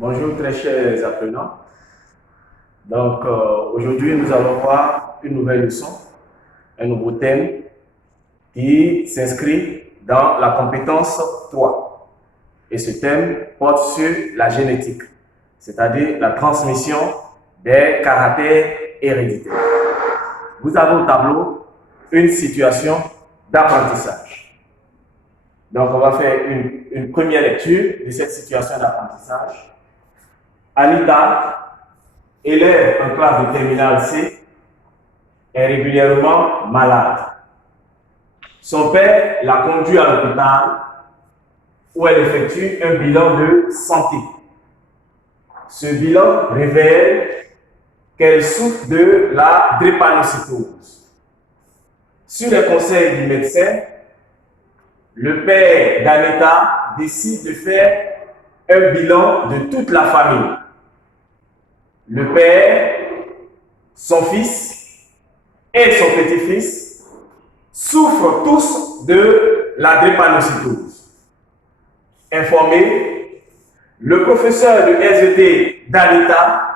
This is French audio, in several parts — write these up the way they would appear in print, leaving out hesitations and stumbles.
Bonjour très chers apprenants. Donc aujourd'hui nous allons voir une nouvelle leçon, un nouveau thème qui s'inscrit dans la compétence 3. Et ce thème porte sur la génétique, c'est-à-dire la transmission des caractères héréditaires. Vous avez au tableau une situation d'apprentissage. Donc on va faire une première lecture de cette situation d'apprentissage. Anita, élève en classe de terminale C, est régulièrement malade. Son père l'a conduit à l'hôpital où elle effectue un bilan de santé. Ce bilan révèle qu'elle souffre de la drépanocytose. Sur les conseils du médecin, le père d'Anita décide de faire un bilan de toute la famille. Le père, son fils et son petit-fils souffrent tous de la drépanocytose. Informé, le professeur de SVT d'Anita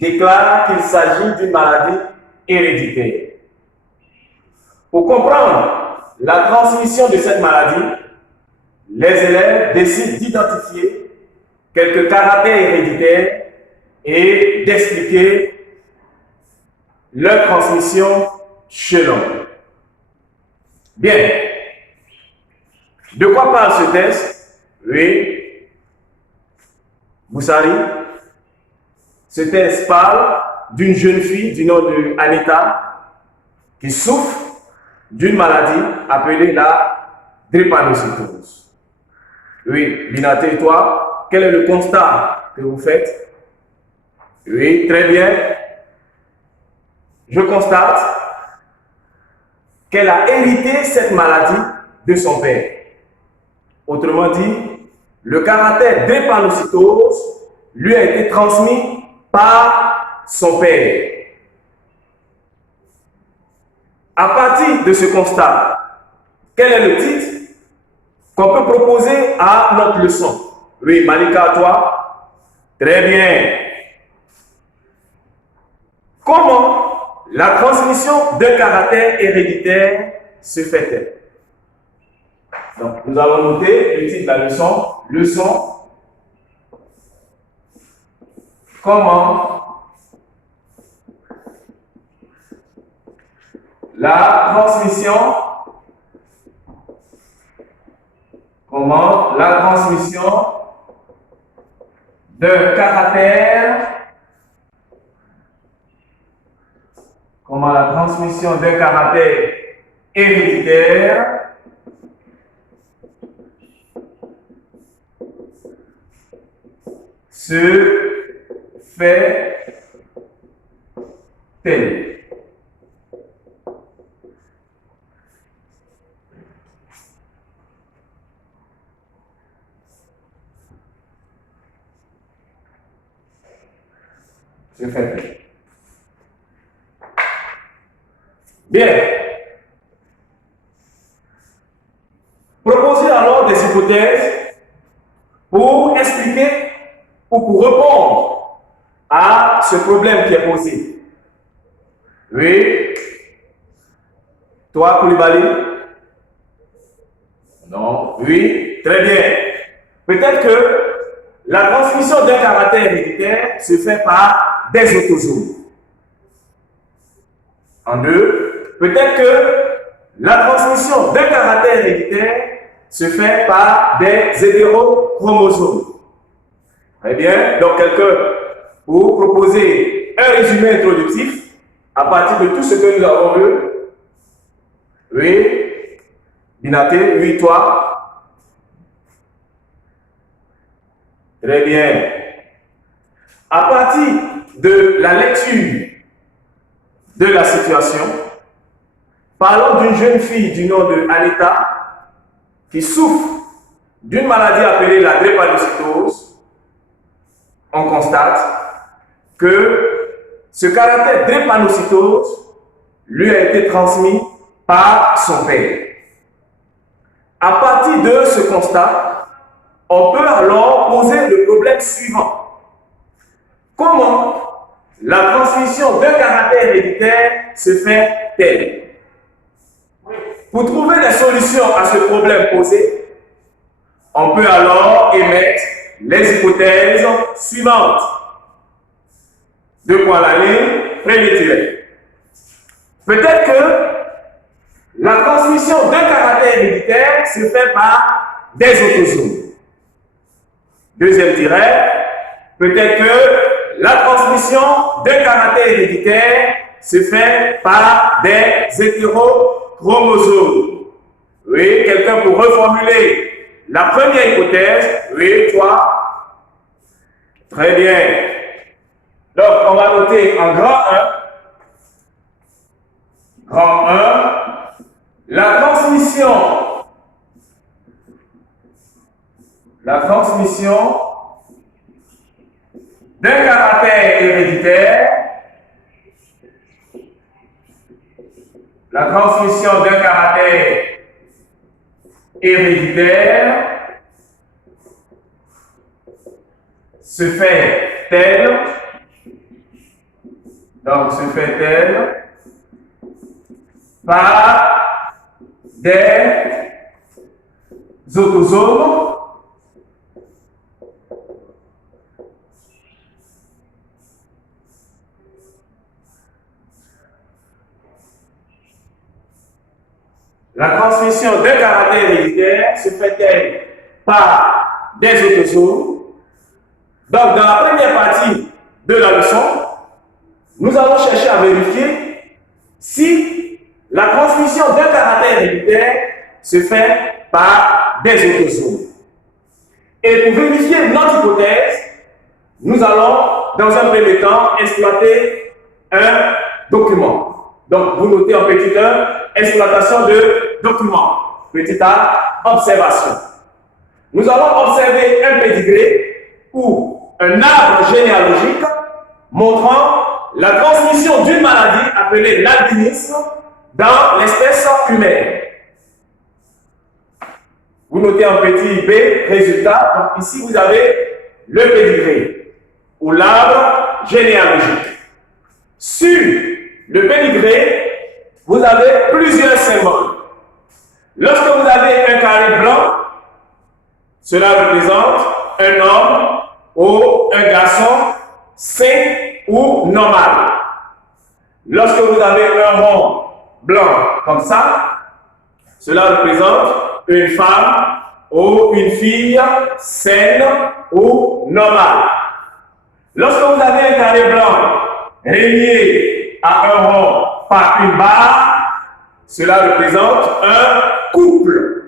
déclare qu'il s'agit d'une maladie héréditaire. Pour comprendre la transmission de cette maladie, les élèves décident d'identifier quelques caractères héréditaires et d'expliquer leur transmission chez l'homme. Bien. De quoi parle ce texte? Oui. Boussari. Ce texte parle d'une jeune fille du nom de Anita qui souffre d'une maladie appelée la drépanocytose. Oui, Binaté et toi, quel est le constat que vous faites? Oui, très bien. Je constate qu'elle a hérité cette maladie de son père. Autrement dit, le caractère drépanocytose lui a été transmis par son père. À partir de ce constat, quel est le titre qu'on peut proposer à notre leçon? Oui, Malika, à toi. Très bien. Comment la transmission d'un caractère héréditaire se fait-elle? Donc, nous allons noter le titre de la leçon. Comment la transmission d'un caractère héréditaire se fait-elle? Se fait-elle? Bien. Proposez alors des hypothèses pour expliquer ou pour répondre à ce problème qui est posé. Oui. Toi, Koulibaly? Non. Oui. Très bien. Peut-être que la transmission d'un caractère héréditaire se fait par des autosomes. En deux, peut-être que la transmission d'un caractère héréditaire se fait par des hétérochromosomes. Très bien. Donc, quelqu'un, pour proposer un résumé introductif à partir de tout ce que nous avons vu. Oui. Binaté, oui, toi. Très bien. À partir de la lecture de la situation, parlons d'une jeune fille du nom de Anita qui souffre d'une maladie appelée la drépanocytose. On constate que ce caractère drépanocytose lui a été transmis par son père. À partir de ce constat, On peut alors poser le problème suivant. Comment la transmission d'un caractère héréditaire se fait-elle? Pour trouver des solutions à ce problème posé, on peut alors émettre les hypothèses suivantes. Deux points à la ligne, premier tiret. Peut-être que la transmission d'un caractère héréditaire se fait par des autosomes. Deuxième tiret, peut-être que la transmission d'un caractère héréditaire se fait par des hétérochromosomes. Oui, quelqu'un pour reformuler la première hypothèse. Oui, toi. Très bien. Donc, on va noter en grand 1. Grand 1. La transmission d'un caractère héréditaire, se fait telle, par des autosomes La transmission d'un caractère héréditaire se fait-elle par des autosomes? Donc, dans la première partie de la leçon, nous allons chercher à vérifier si la transmission d'un caractère héréditaire se fait par des autosomes. Et pour vérifier notre hypothèse, nous allons, dans un premier temps, exploiter un document. Donc, vous notez en petit 1, exploitation de document. Petit a, observation. Nous allons observer un pédigré ou un arbre généalogique montrant la transmission d'une maladie appelée l'albinisme dans l'espèce humaine. Vous notez en petit B, résultat. Donc ici, vous avez le pédigré ou l'arbre généalogique. Sur le pédigré, vous avez plusieurs symboles. Lorsque vous avez un carré blanc, cela représente un homme ou un garçon sain ou normal. Lorsque vous avez un rond blanc comme ça, cela représente une femme ou une fille saine ou normale. Lorsque vous avez un carré blanc relié à un rond par une barre, cela représente un couple.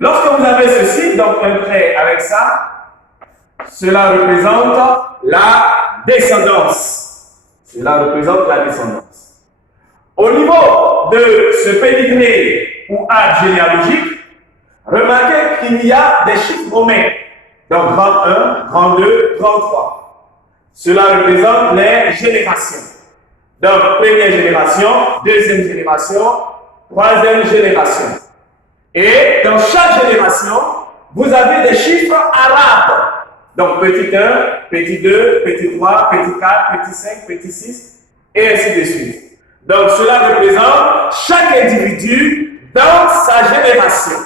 Lorsque vous avez ceci, donc un trait avec ça, cela représente la descendance. Au niveau de ce pédigré ou arbre généalogique, remarquez qu'il y a des chiffres romains. Donc grand 1, grand 2, grand 3. Cela représente les générations. Donc première génération, deuxième génération, troisième génération. Et dans chaque génération, vous avez des chiffres arabes. Donc petit 1, petit 2, petit 3, petit 4, petit 5, petit 6, et ainsi de suite. Donc cela représente chaque individu dans sa génération.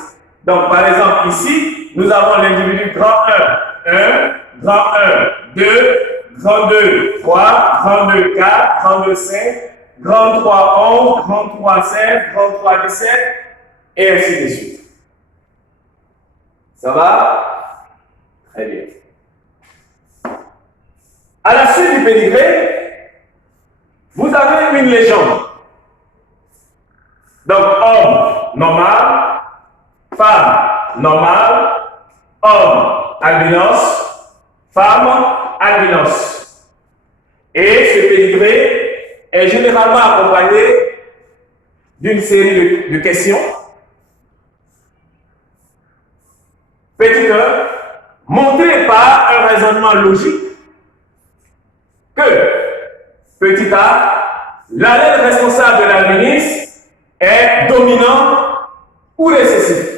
Donc par exemple ici, nous avons l'individu grand 1, grand 1, 2, grand 2, 3, grand 2, 4, grand 2, 5, grand 3, 11, grand 3, 16, grand 3, 17, et ainsi de suite. Ça va? Très bien. À la suite du pédigré, vous avez une légende. Donc, homme normal, femme normale, homme albinos, femme albinos. Et ce pédigré est généralement accompagné d'une série de questions. Petit 1, montré par un raisonnement logique que, petit a, l'allèle responsable de l'albinisme est dominant ou récessif.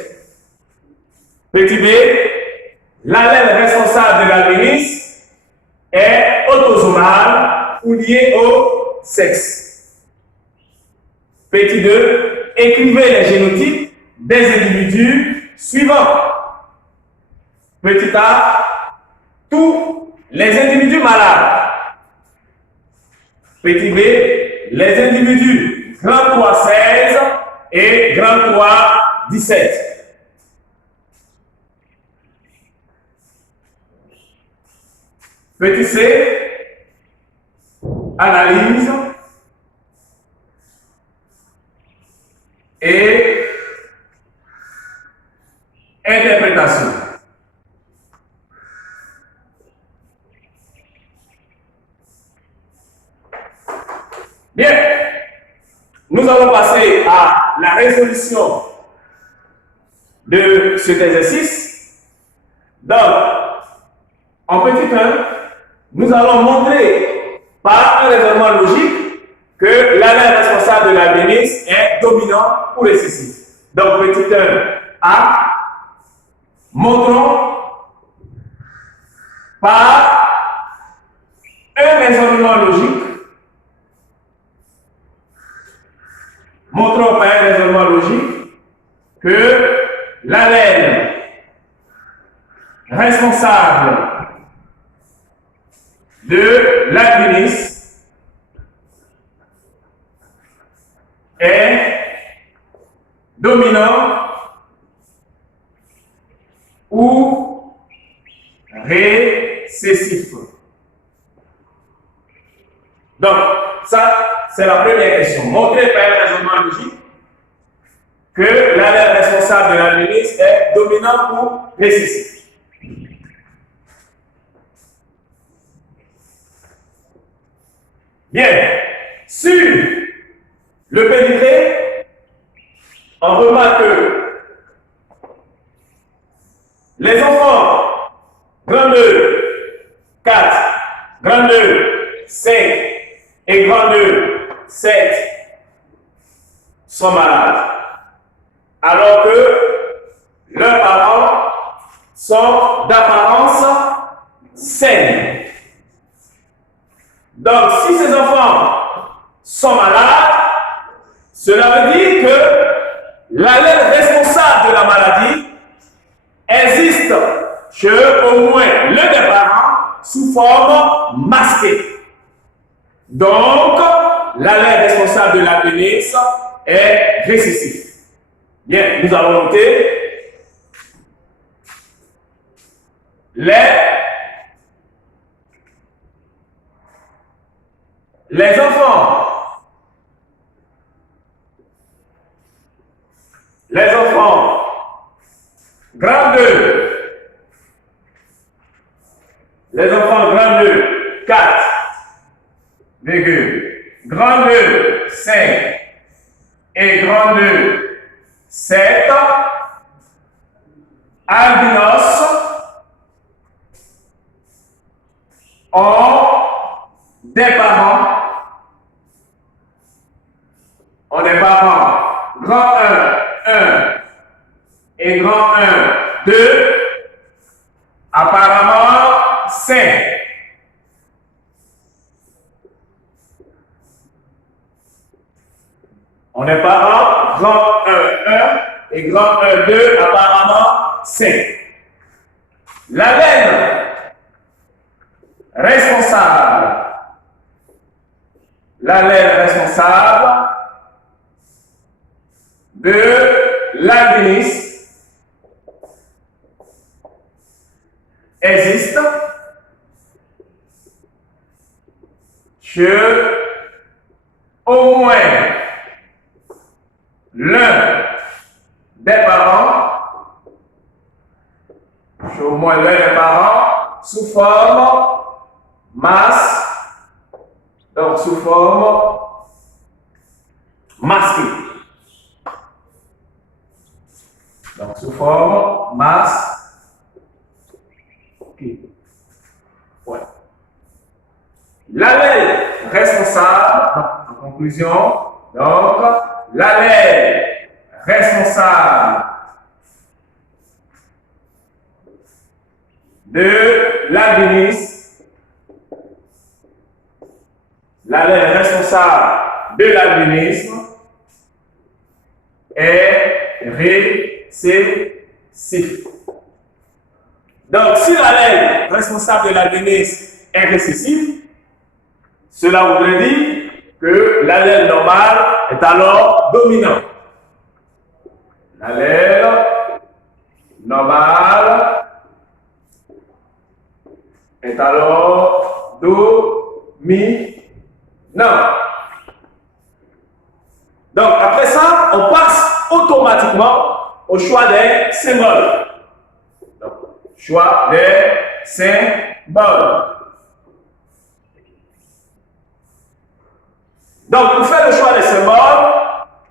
Petit b, l'allèle responsable de l'albinisme est autosomal ou lié au sexe. Petit 2, écrivez les génotypes des individus suivants. Petit a, tous les individus malades. Petit b, les individus grand 3 16 et grand 3 17. Petit c, analyse et interprétation. Bien, nous allons passer à la résolution de cet exercice. Donc, en petit 1, nous allons montrer par un raisonnement logique que l'allèle responsable de l'albinisme est dominant ou récessif. Donc, petit 1 A, montrons par un raisonnement logique, que l'allèle responsable de l'albinisme est dominant ou récessif. Donc, ça, c'est la première question. Montrer par un raisonnement logique que l'allèle responsable de l'albinisme est dominant ou récessif. Bien. Sur le pédigré, on remarque que les enfants grand 2, 4, grand 2, 5 et grand 2, 7 sont malades, alors que leurs parents sont d'apparence saine. Donc, si ces enfants sont malades, cela veut dire que l'allèle responsable de la maladie existe chez au moins l'un des parents sous forme masquée. Donc, l'allèle responsable de l'albinisme est récessif. Bien, nous allons noter les enfants grand 2, les enfants grand 2, 4, grand 2, 5 et grand 2, 7, albinos ont des parents, grand 1, 1 et grand 1, 2, apparemment sains. On est parents, grand 1, 1 et grand 1, 2, apparemment sains. L'allèle responsable de l'albinisme existe chez au moins l'un des parents, sous forme masse, donc sous forme masquée. Donc sous forme masse. Okay. Ouais. L'allèle responsable, en conclusion, donc l'allèle responsable de l'albinisme, l'allèle responsable de l'albinisme est récessif. Donc, si l'allèle responsable de l'albinisme est récessif, cela voudrait dire que l'allèle normal est alors dominant. L'allèle normal est alors dominant. Donc, après ça, on passe automatiquement au choix des symboles. Donc, choix des symboles. Donc, pour faire le choix des symboles,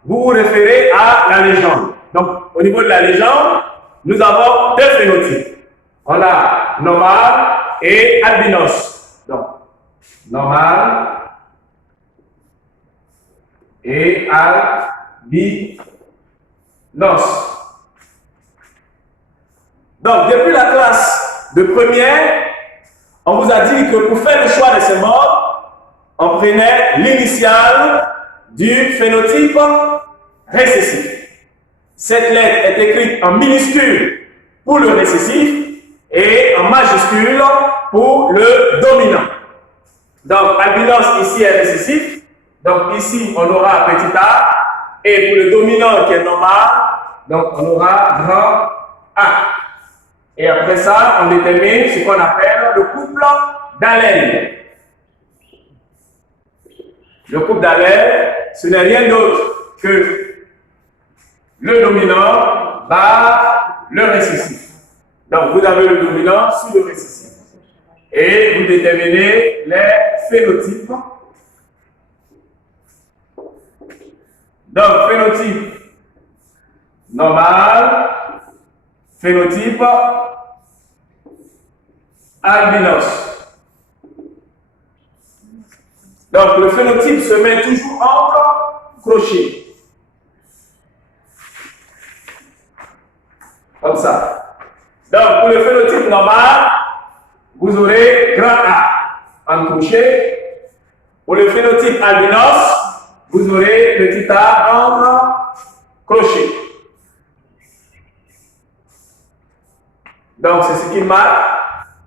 vous vous référez à la légende. Donc, au niveau de la légende, nous avons deux phénotypes. On a normal et albinos. Donc, normal et albinos. Donc, depuis la classe de première, on vous a dit que pour faire le choix des symboles, on prenait l'initiale du phénotype récessif. Cette lettre est écrite en minuscule pour le récessif et en majuscule pour le dominant. Donc, albinos ici est récessif. Donc, ici, on aura petit a. Et pour le dominant qui est normal, donc on aura grand A. Et après ça, on détermine ce qu'on appelle le couple d'allèles. Le couple d'allèles, ce n'est rien d'autre que le dominant par le récessif. Donc, vous avez le dominant sur le récessif. Et vous déterminez les phénotypes. Donc, phénotype normal, phénotype albinos. Donc, le phénotype se met toujours entre crochets. Comme ça. Donc, pour le phénotype normal, vous aurez grand A en crochet. Pour le phénotype albinos, vous aurez petit a en crochet. Donc, c'est ce qui marque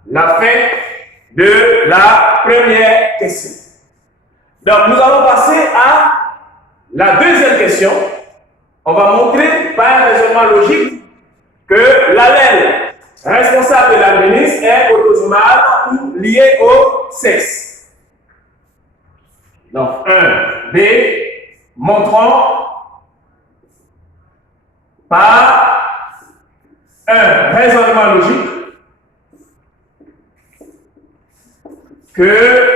la fin de la première question. Donc, nous allons passer à la deuxième question. On va montrer par un raisonnement logique que l'allèle responsable de l'albinisme est autosomal ou lié au sexe. Donc, 1B, montrons par un raisonnement logique que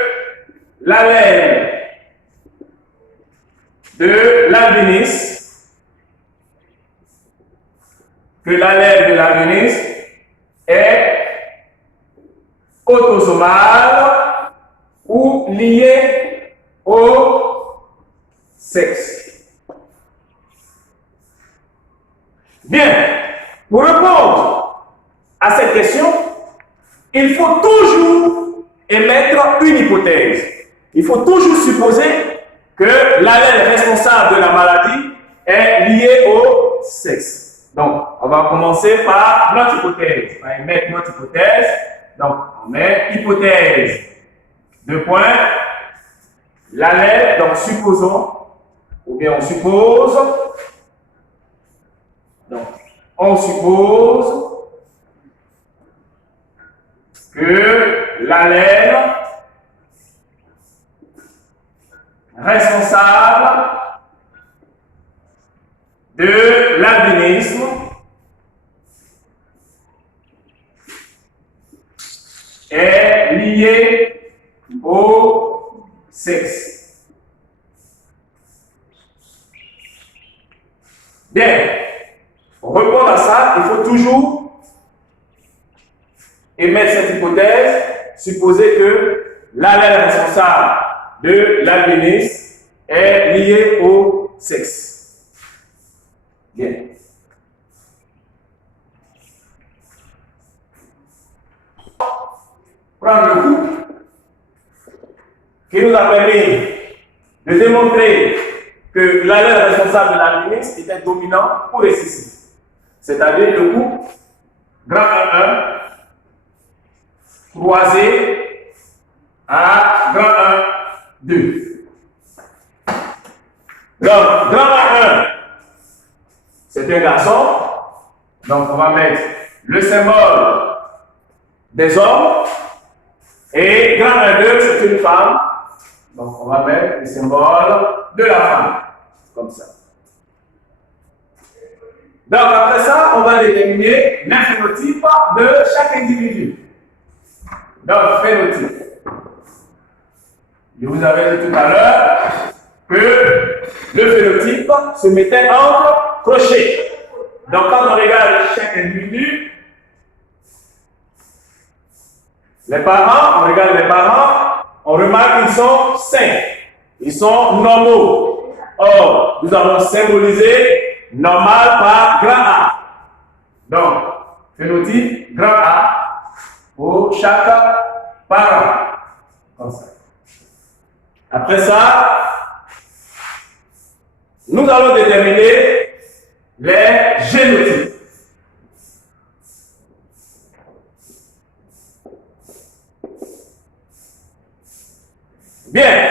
l'allèle de l'albinisme est autosomal ou lié au sexe. Bien, pour répondre à cette question, il faut toujours émettre une hypothèse. Il faut toujours supposer que l'allèle responsable de la maladie est lié au sexe. Donc, on va commencer par notre hypothèse. On va émettre notre hypothèse. Donc, on met hypothèse. Deux points. L'allèle, donc supposons, ou bien on suppose. Donc, on suppose que l'allèle responsable de l'albinisme est lié au sexe. Bien, pour répondre à ça, il faut toujours émettre cette hypothèse, supposer que l'allèle responsable de l'albinisme est lié au sexe. Bien. prendre le couple qui nous a permis de démontrer que l'allèle responsable de la ministre était dominant ou récessif. C'est-à-dire le couple grand 1-1 croisé à grand 1-2. Donc, grand 1-1, c'est un garçon. Donc, on va mettre le symbole des hommes. Et grand 1-2, c'est une femme. Donc, on va mettre le symbole de la femme. Comme ça. Donc, après ça, on va déterminer le phénotype de chaque individu. Donc, phénotype. Je vous avais dit tout à l'heure que le phénotype se mettait entre crochets. Donc, quand on regarde chaque individu, les parents, on regarde les parents, on remarque qu'ils sont sains, ils sont normaux. Or, nous allons symboliser normal par grand A. Donc, phénotype grand A pour chaque parent. Comme ça. Après ça, nous allons déterminer les génotypes. Bien,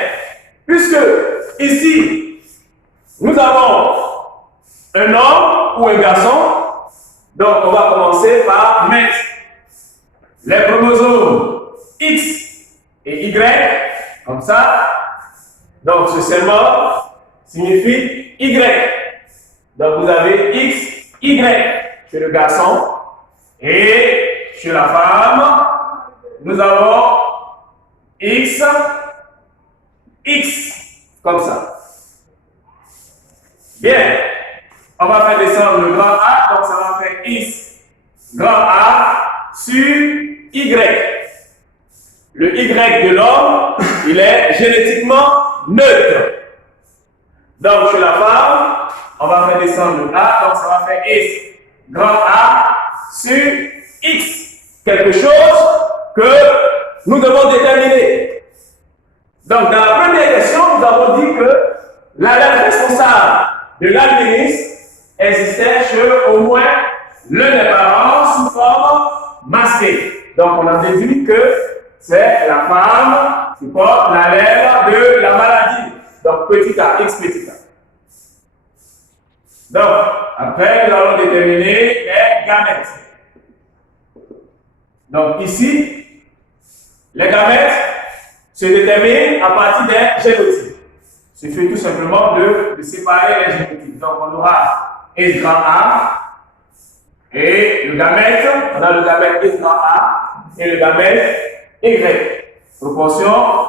puisque ici, nous avons un homme ou un garçon, donc on va commencer par mettre les chromosomes X et Y, comme ça. Donc ce symbole signifie Y. Donc vous avez X, Y chez le garçon et chez la femme, nous avons X, X, comme ça. Bien, on va faire descendre le grand A, donc ça va faire X, grand A sur Y. Le Y de l'homme, il est génétiquement neutre. Donc chez la femme, on va faire descendre le A, donc ça va faire X, grand A sur X. Quelque chose que nous devons déterminer. Donc dans la première question, nous avons dit que l'allèle responsable de l'albinisme existait chez au moins l'un des parents sous forme masquée. Donc on a déduit que c'est la femme qui porte l'allèle de la maladie. Donc petit a, X petit a. Donc après nous allons déterminer les gamètes. Donc ici, les gamètes se déterminent à partir des génotypes. Il suffit tout simplement de séparer les génotypes. Donc on aura S grand A et le gamète, on a le gamète S grand A et le gamète Y. Proportion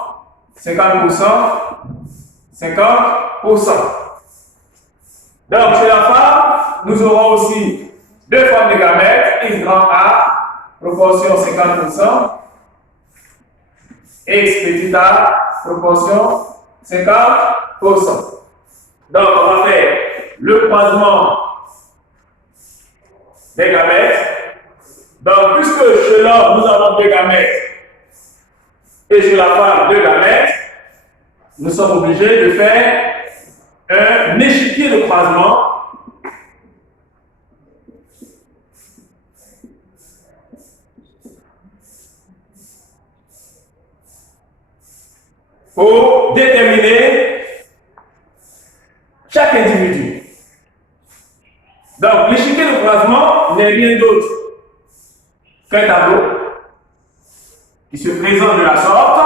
50%, 50%. Donc chez la femme, nous aurons aussi deux formes de gamètes, S grand A, proportion 50%, X petit a, proportion 50%. Donc, on va faire le croisement des gamètes. Donc, puisque chez l'homme, nous avons deux gamètes et chez la femme, deux gamètes, nous sommes obligés de faire un échiquier de croisement pour déterminer chaque individu. Donc, l'échiquier de croisement n'est rien d'autre qu'un tableau qui se présente de la sorte.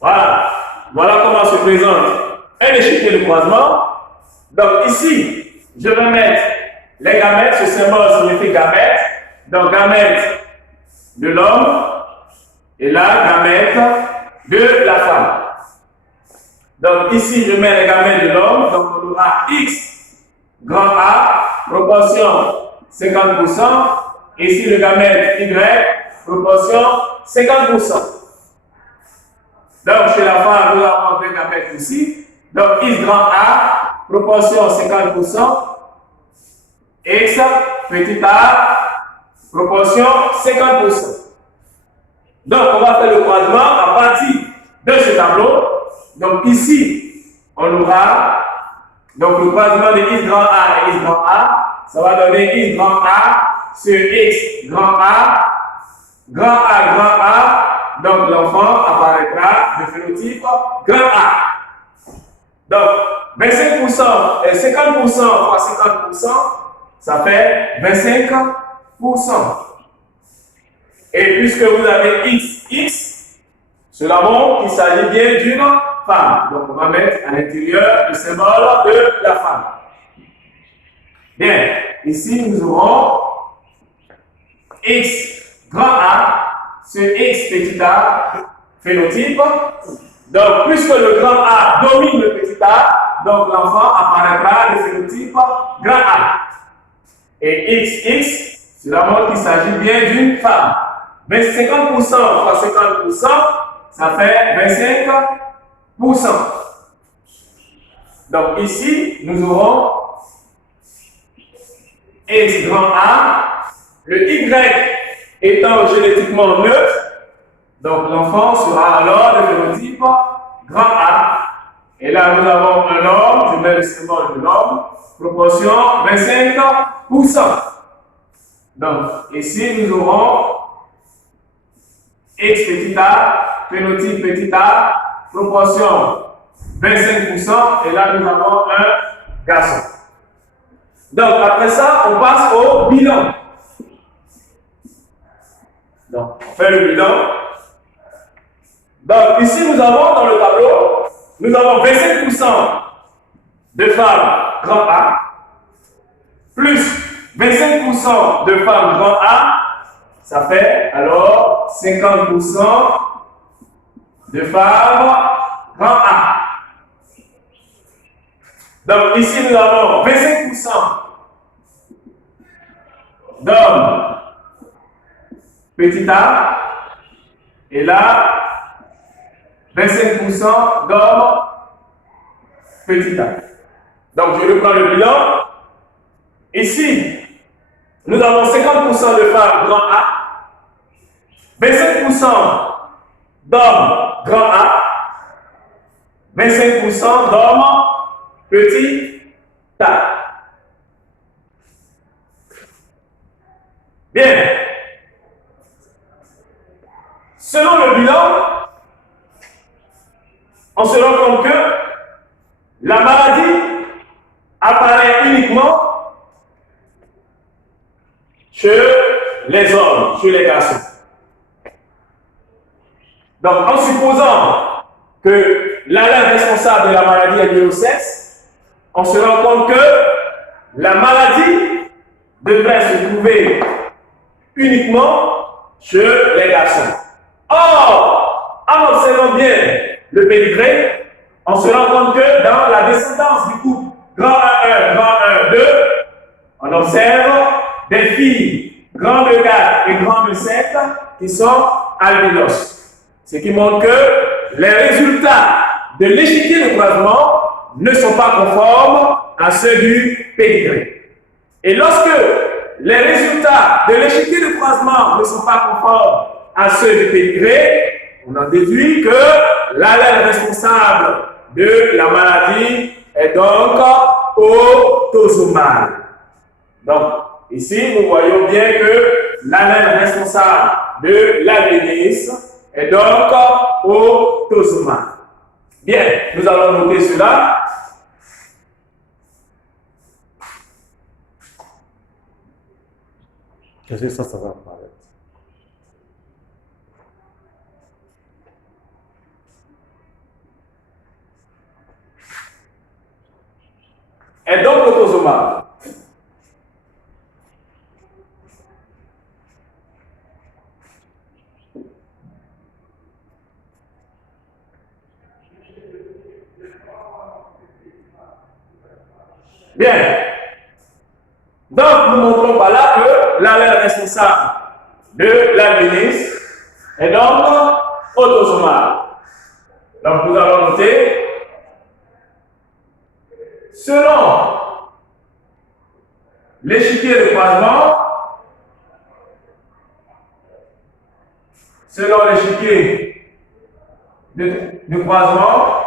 Voilà. Voilà comment se présente un échiquier de croisement. Donc ici, je vais mettre les gamètes, ce symbole signifie gamètes. Donc gamètes de l'homme et là gamètes de la femme. Donc ici, je mets les gamètes de l'homme, donc on aura X grand A, proportion 50%. Ici le gamète Y, proportion 50%. Donc chez la femme, nous avons deux gamètes ici. Donc, X grand A, proportion 50%, X petit a, proportion 50%. Donc, on va faire le croisement à partir de ce tableau. Donc, ici, on aura donc le croisement de X grand A et X grand A. Ça va donner X grand A sur X grand A, grand A, grand A. Donc, l'enfant apparaîtra de phénotype grand A. Donc, 25% et 50% fois 50%, ça fait 25%. Et puisque vous avez XX, cela montre qu'il s'agit bien d'une femme. Donc, on va mettre à l'intérieur le symbole de la femme. Bien, ici nous aurons X grand A sur X petit a phénotype. Donc, puisque le grand A domine le petit a, donc l'enfant apparaîtra le phénotype grand A. Et XX, cela montre qu'il s'agit bien d'une femme. 50% fois 50%, ça fait 25%. Donc ici, nous aurons X grand A, le Y étant génétiquement neutre, donc l'enfant sera alors le phénotype grand A. Et là, nous avons un homme, je mets le symbole de l'homme, proportion 25%. Donc ici, nous aurons X petit a, phénotype petit a, proportion 25%, et là nous avons un garçon. Donc après ça, on passe au bilan. Donc on fait le bilan. Donc ici nous avons dans le tableau, nous avons 25% de femmes grand A, plus 25% de femmes grand A, ça fait alors 50% de femmes grand A. Donc ici nous avons 25% d'hommes petit a, et là 25% d'hommes petit a. Donc je reprends le bilan. Ici, nous avons 50% de femmes grand A, 25% d'hommes grand A, 25% d'hommes petit a. Bien. Selon le bilan, on se rend compte que la maladie apparaît uniquement chez les hommes, chez les garçons. Donc, en supposant que l'allèle responsable de la maladie est liée au sexe, on se rend compte que la maladie devrait se trouver uniquement chez les garçons. Or, en observant bien le pédigré, on se rend compte que dans la descendance du couple grand 1, grand 1, 2, on observe des filles grand 4 et grand 7 qui sont albinos. Ce qui montre que les résultats de l'échiquier de croisement ne sont pas conformes à ceux du pédigré. Et lorsque les résultats de l'échiquier de croisement ne sont pas conformes à ceux du pédigré, on en déduit que l'allèle responsable de la maladie est donc autosomal. Donc, ici, nous voyons bien que l'allèle responsable de l'albinisme est donc autosomal. Bien, nous allons noter cela. Qu'est-ce que ça va apparaître? Est donc autosomal. Bien. Donc, nous montrons par là que l'allèle responsable de l'albinisme est donc autosomal. Donc, nous allons noter l'échiquier de croisement, selon l'échiquier de croisement,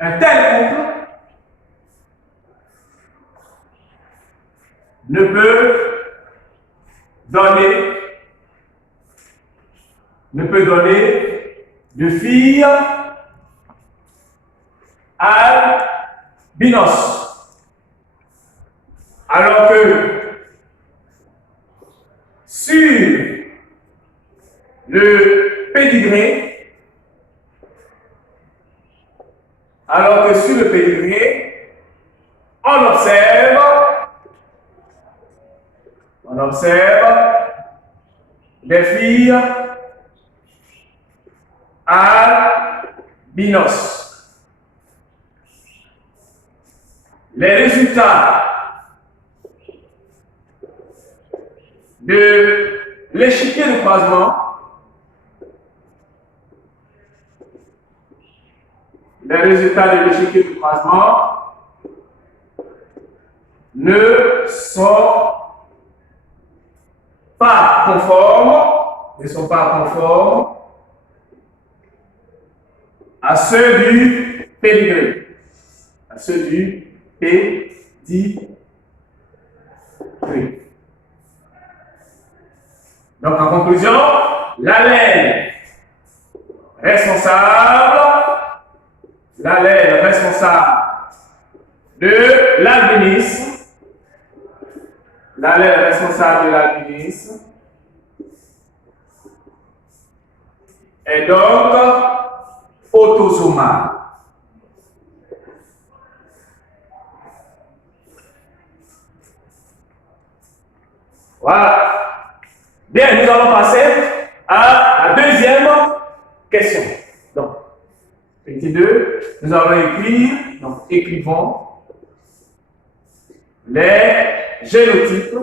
un tel couple ne peut donner de fille albinos. Alors que sur le pédigré, on observe des filles albinos. Les résultats de l'échiquier de croisement ne sont pas conformes à ceux du pédigré. Donc en conclusion, l'allèle responsable de l'albinisme, est donc autosomal. Voilà. Bien, nous allons passer à la deuxième question. Donc, petit 2, nous allons écrire, donc écrivons les génotypes